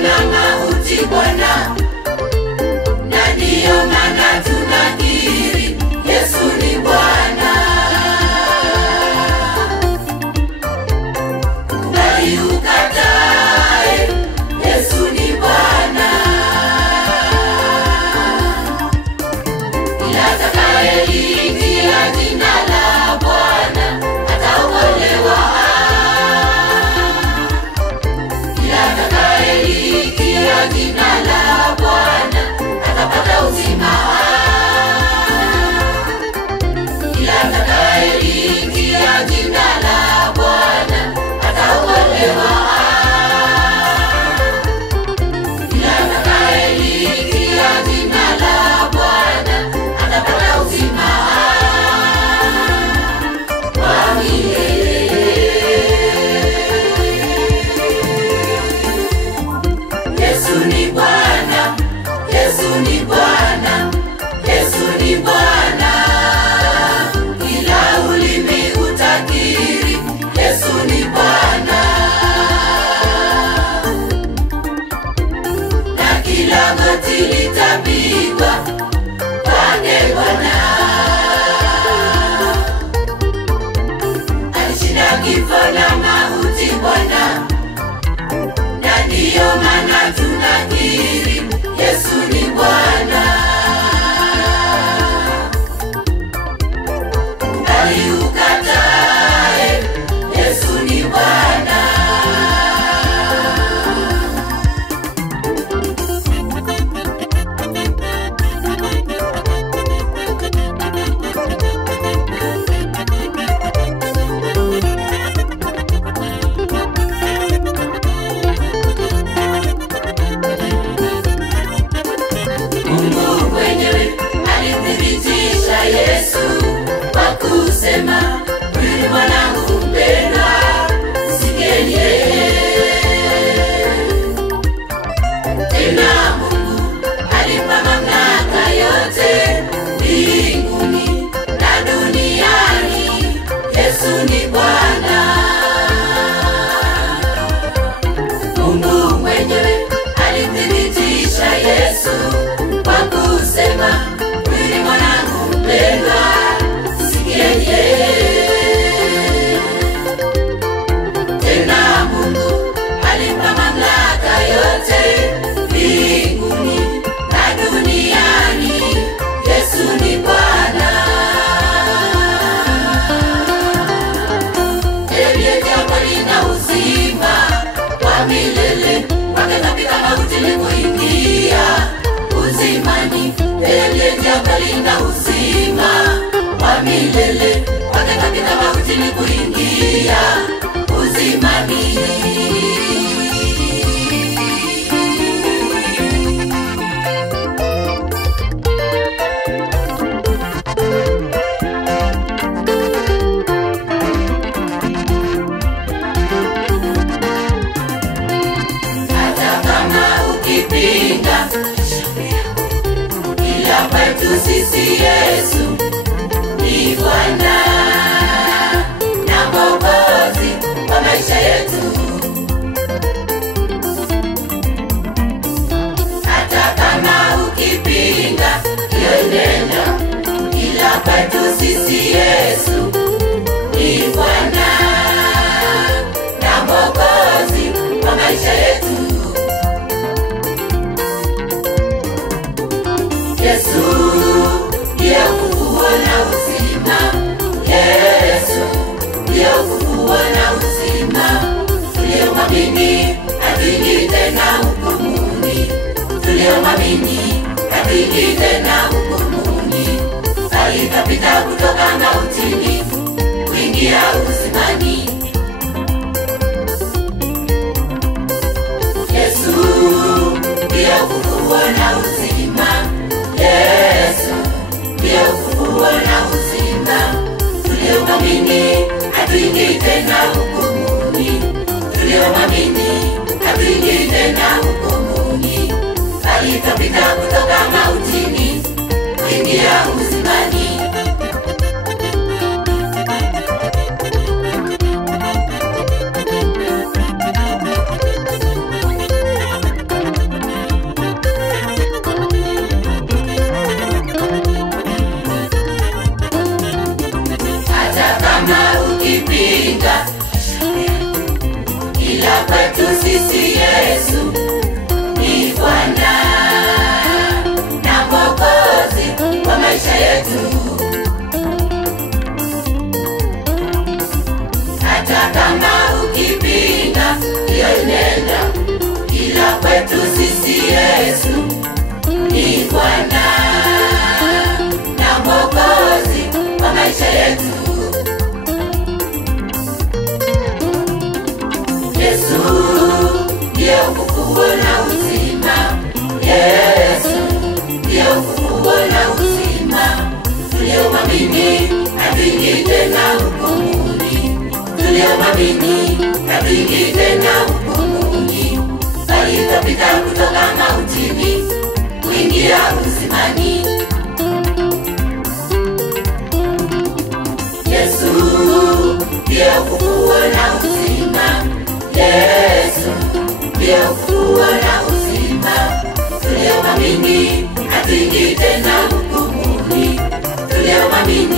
na mauti Bwana, na ndiyo maana tunakiri Yesu ni Bwana. Bali ukatae, Yesu ni Bwana. Ila atakayeliitia jina la Bwana ataokolewa. Ila atakayeliitia jina la Bwana atapata uzima. Ila atakayeliitia jina la Bwana ataokolewa. Ila atakayeliitia jina la Bwana atapata uzima wa milele. Yesu ni Bwana, Yesu ni Bwana, Yesu ni Bwana. Kila ulimi utakiri Yesu ni Bwana, na kila goti litapigwa kwake Bwana. Alishinda kifo na mauti Bwana, na ndiyo maana tunakiri Yesu ni Bwana. Bali ukatae, Yesu ni Bwana. Mungu mwenyewe alithibitisha Yesu kwa kusema, huyu ni mwanangu mpendwa, msikieni yeye. Tena Mungu alimpa mamlaka yote mbinguni na duniani. Yesu ni Bwana. Mungu mwenyewe alithibitisha Yesu kwa kusema, huyu ni mwanangu mpendwa, msikieni yeye. Tena Mungu alimpa mamlaka yote mbinguni na duniani. Yesu ni Bwana. Ndiye jambo lina uzima wa milele, kwake katika mauti nilipoingia uzimani. Ndiye jambo lina uzima wa milele, kwake katika mauti nilipoingia uzimani. Hata kama ukipinga, ila kwetu sisi Yesu ni Bwana na Mwokozi wa maisha yetu. Hata kama ukipinga hiyo neno, ila kwetu sisi Yesu ni Bwana na Mwokozi wa maisha yetu. Yesu ndiye ufufuo na uzima. Yesu ndiye ufufuo na uzima. Tuliomwamini hatuingii tena hukumuni. Tuliomwamini hatuingii tena hukumuni. Bali kapita kutoka mautini kuingia uzimani. Yesu ndiye ufufuo na uzima. Yesu ndiye ufufuo na uzima. Tuliomwamini hatuingii tena hukumuni. Tuliomwamini hatuingii tena hukumuni. Bali kapita kutoka mautini kuingia uzimani. kwetu sisi Yesu ni Bwana na Mwokozi wa maisha yetu. Yesu ndiye ufufuo na uzima. Yesu ndiye ufufuo na uzima. Tuliomwamini hatuingii tena hukumuni. Tuliomwamini hatuingii tena hukumuni, bali tutapita kutoka mautini kuingia uzimani. Yesu ndiye ufufuo na uzima. Yesu ndiye ufufuo na uzima. Tuliomwamini hatuingii tena hukumuni. Tuliomwamini